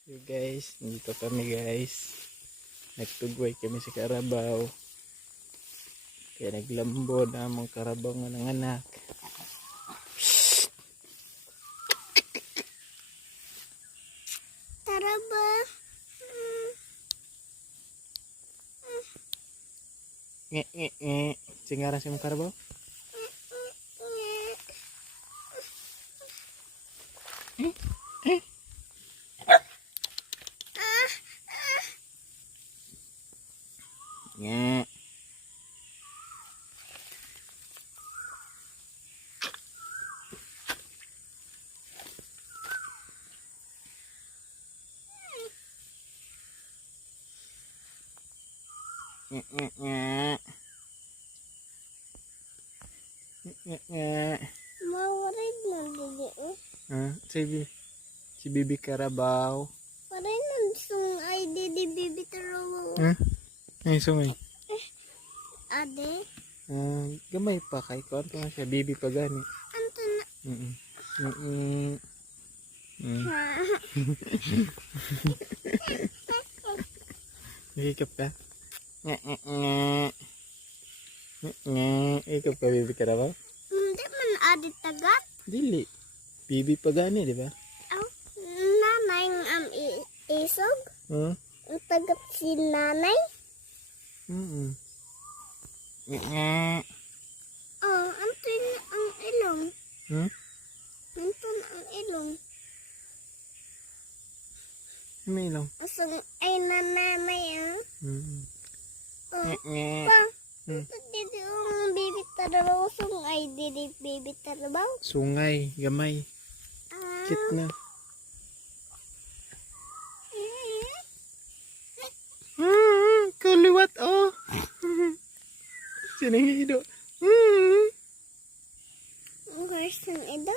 So guys, nandito kami guys. Nagtugway kami sa karabaw. Kaya naglambod ang mga karabaw nga ng anak. Tara ba? Nge nge nge. Singaran sa mga karabaw? Nge. Nge nge nge. Nge nge. Mawarin na dili. Si Bibi Karabaw. Warin na sung ay didi bibi tarawa. Ay, sungay. Ade. Gamay pa kay ko na siya Bibi pa gani. Anto na. Hikap ka? Hikap ka Bibi Karabaw? Hindi man ade tagat. Dili. Bibi pa gani, di ba? Aw, nanay ang isog. Ang tagat si nanay. Oh, anto na ang ilong. Anto na ang ilong. May ilong. Asong ay nanay ah. Oh, pa. Didi ang bibi tarabaw sung ay didi bibi tarabaw. Sungay, gamay. Kit na. Kaliwat oh. Sinang hido. Ang gusto ng ida.